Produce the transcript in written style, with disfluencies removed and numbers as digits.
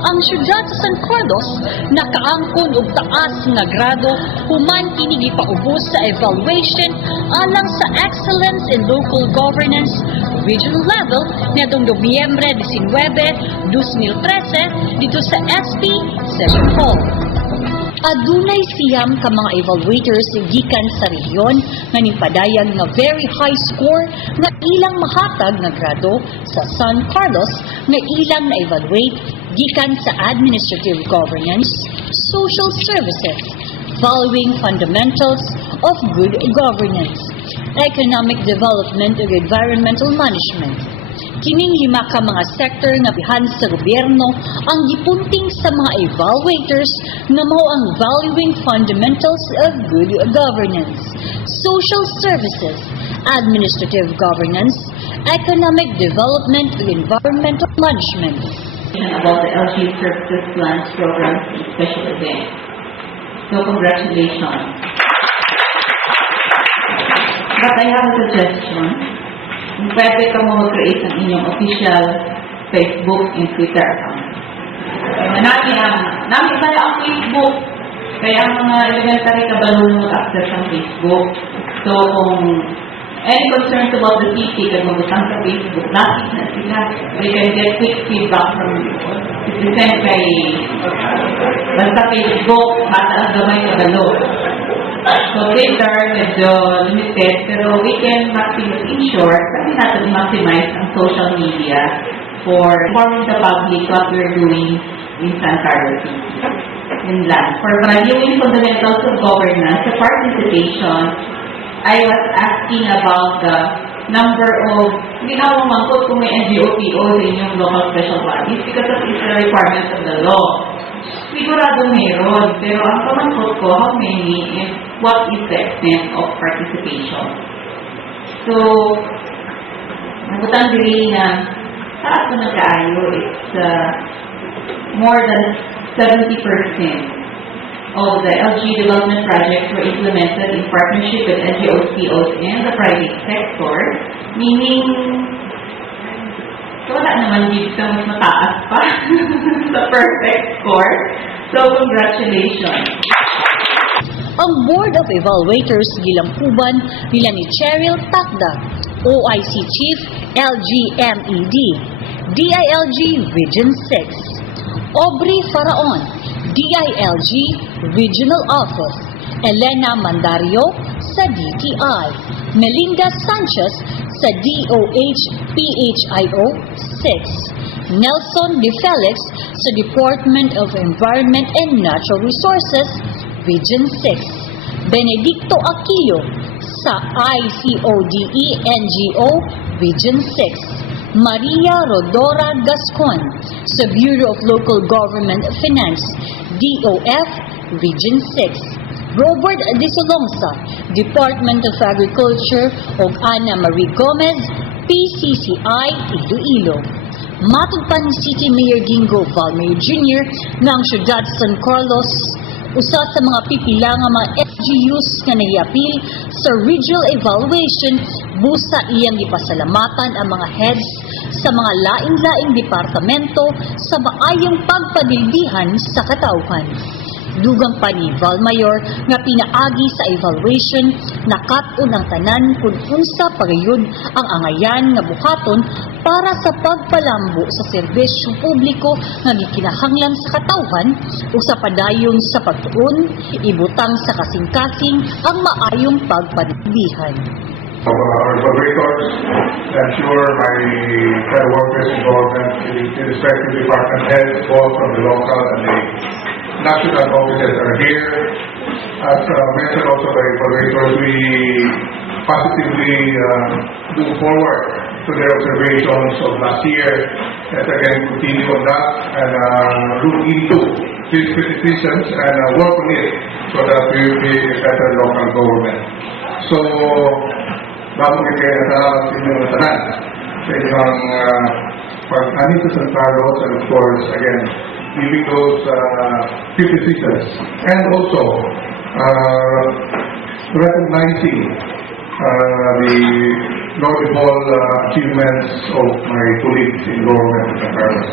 ang syudad sa San Carlos nakaangkon og taas nga grado human kini gipaubos sa evaluation alang sa Excellence in Local Governance Regional Level nitong Nobyembre 19, 2013 dito sa SP Session Hall. Adunay siyam ka mga evaluators gikan sa rehiyon nga nipadayag nga very high score nga ilang mahatag nga grado sa San Carlos nga ilang na-evaluate gikan sa administrative governance, social services, valuing fundamentals of good governance, economic development ug environmental management. Kining lima ka mga sector nga bihan sa gobyerno ang gipunting sa mga evaluators nga mao ang valuing fundamentals of good governance, social services, administrative governance, economic development ug environmental management. About the LG Services Plans Programs and Special Events. So congratulations. But I have a suggestion. Pwede ka mo mag-create ng inyong official Facebook and Twitter account. Namin tayo ang Facebook. Kaya ang mga elementary kabalo mo mag-access ang Facebook. So kung any concerns about the city, kaya mag-usang sa Facebook, nakit na sila. We can get quick feedback from you. Sisend kay basta Facebook, basta ang gamay kabalo. So Twitter, medyo limited, pero we can maximize, in short, sabi natin maximize ang social media for informing the public what we're doing in San Carlos City. In land. For valuing fundamentals of governance, the participation, I was asking about the number of, hindi na ako mangkot kung may NGO-PO sa inyong local special bodies because that is a requirement of the law. Sigurado meron, pero ang pamangkot ko, how many and what is the extent of participation? So, nagutang dili na sa ato nagkaayo, it's more than 70% of the LG development projects were implemented in partnership with NGOs, POs, and the private sector, meaning wala naman dito sa mas mataas pa sa perfect score. So, congratulations. Ang Board of Evaluators gilampuban nila ni Cheryl Takda, OIC Chief, LGMED, DILG Region 6, Aubrey Faraon, DILG Regional Office, Elena Mandario sa DTI, Melinda Sanchez sa DOH-PHIO 6, Nelson De Felix sa Department of Environment and Natural Resources, Region 6, Benedicto Aquillo sa ICODE NGO, Region 6, Maria Rodora Gascon sa Bureau of Local Government Finance, DOF, Region 6, Robert Disolongsa, Department of Agriculture, ug Ana Marie Gomez, PCCI, Iloilo. Matod pa ni City Mayor Gingo Valmayor Jr. na ang syudad San Carlos, usa sa mga pipila nga mga FGUs nga nahiapil sa regional evaluation, busa iyang gipasalamatan ang mga heads sa mga laing-laing departamento sa maayong pagpadilbihan sa katawhan. Dugang pa ni Valmayor nga pinaagi sa evaluation, nakat-on ang tanan kung unsa pagayod ang angayan nga buhaton para sa pagpalambo sa serbisyo publiko nga gikinahanglan sa katawhan o sa padayon sa pagtuon, ibutang sa kasing-kasing ang maayong pagpadilbihan. Our evaluators, I'm sure my fellow workers involved in the respective department heads, both from the local and the national offices are here. As mentioned also by evaluators, we positively move forward to their observations of last year. Let's again continue on that and look into these criticisms and work on it so that we will be a better local government. So, bago kayo nasalamat sa inyong tanan sa inyong pag-ani sa San Carlos, and of course, again, giving those criticisms and also recognizing the laudable achievements of my colleagues in government of San Carlos.